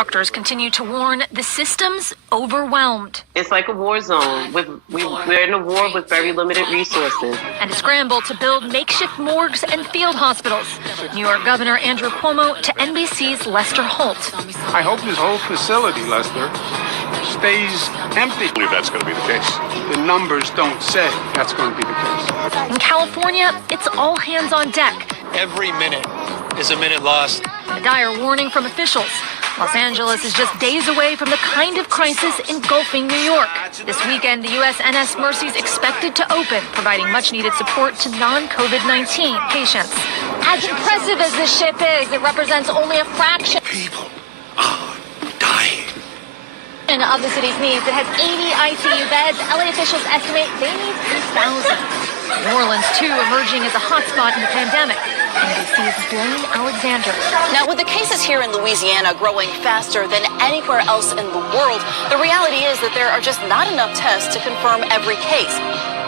Doctors continue to warn the system's overwhelmed. It's like a war zone. We're in a war with very limited resources. And a scramble to build makeshift morgues and field hospitals. New York Governor Andrew Cuomo to NBC's Lester Holt. I hope this whole facility, Lester, stays empty. I believe that's going to be the case. The numbers don't say that's going to be the case. In California, it's all hands on deck. Every minute is a minute lost. A dire warning from officials. Los Angeles is just days away from the kind of crisis engulfing New York. This weekend, the USNS Mercy is expected to open, providing much-needed support to non-COVID-19 patients. As impressive as this ship is, it represents only a fraction People are dying. of the city's needs. It has 80 ICU beds. LA officials estimate they need 3,000. New Orleans, too, emerging as a hotspot in the pandemic. NBC's Blaine Alexander. Now, with the cases here in Louisiana growing faster than anywhere else in the world, the reality is that there are just not enough tests to confirm every case.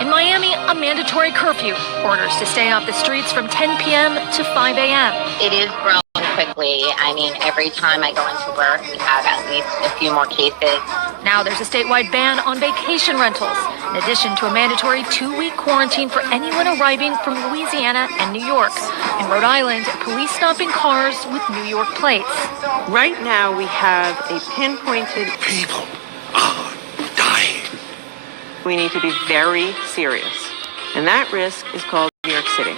In Miami, a mandatory curfew. Orders to stay off the streets from 10 p.m. to 5 a.m. It is growing quickly. I mean, every time I go into work, we have at least a few more cases. Now there's a statewide ban on vacation rentals, in addition to a mandatory 2-week quarantine for anyone arriving from Louisiana and New York. In Rhode Island, police stopping cars with New York plates. Right now, we have a pinpointed... People are dying. We need to be very serious. And that risk is called New York City.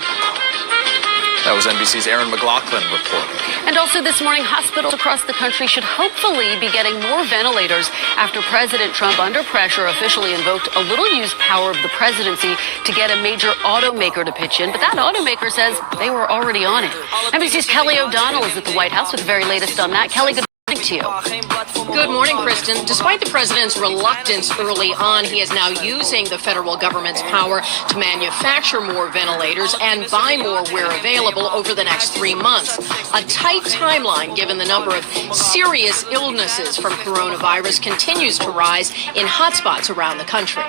That was NBC's Aaron McLaughlin reporting. And also this morning, hospitals across the country should hopefully be getting more ventilators after President Trump, under pressure, officially invoked a little-used power of the presidency to get a major automaker to pitch in. But that automaker says they were already on it. NBC's Kelly O'Donnell is at the White House with the very latest on that. Kelly, good morning to you. Good morning, Kristen. Despite the president's reluctance early on, he is now using the federal government's power to manufacture more ventilators and buy more where available over the next 3 months. A tight timeline, given the number of serious illnesses from coronavirus continues to rise in hotspots around the country.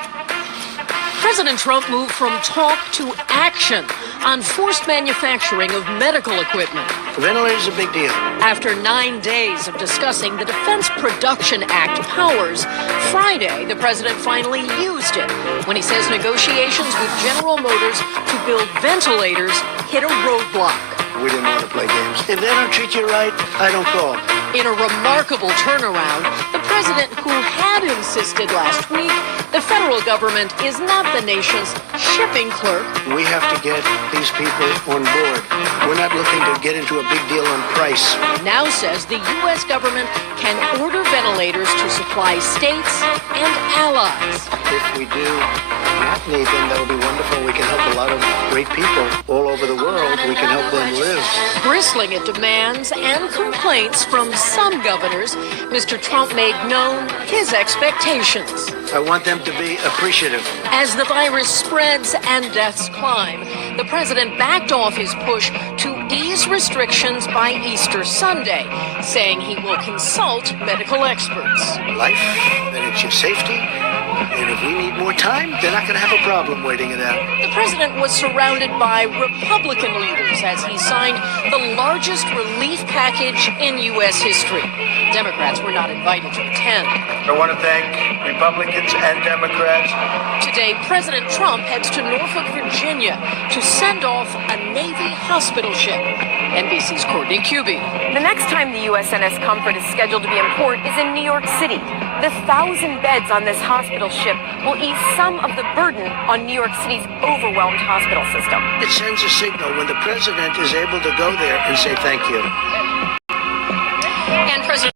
President Trump moved from talk to action on forced manufacturing of medical equipment. The ventilator's a big deal. After 9 days of discussing the Defense Production Act powers, Friday, the president finally used it when he says negotiations with General Motors to build ventilators hit a roadblock. We didn't want to play games. If they don't treat you right, I don't call. In a remarkable turnaround, the president, who had insisted last week the federal government is not the nation's shipping clerk. We have to get these people on board. We're not looking to get into a big deal on price. Now says the U.S. government can order ventilators to supply states and allies. If we do not need them, that'll be wonderful. We can help a lot of great people all over the world. We can help them live. Bristling at demands and complaints from some governors, Mr. Trump made known his expectations. I want them to be appreciative. As the virus spreads and deaths climb, the president backed off his push to ease restrictions by Easter Sunday, saying he will consult medical experts. Life, and it's your safety. And if we need more time, they're not going to have a problem waiting it out. The president was surrounded by Republican leaders as he signed the largest relief package in U.S. history. Democrats were not invited to attend. I want to thank Republicans and Democrats. Today, President Trump heads to Norfolk, Virginia to send off a Navy hospital ship. NBC's Courtney Cubie. The next time the USNS Comfort is scheduled to be in port is in New York City. The 1,000 beds on this hospital ship will ease some of the burden on New York City's overwhelmed hospital system. It sends a signal when the president is able to go there and say thank you. And President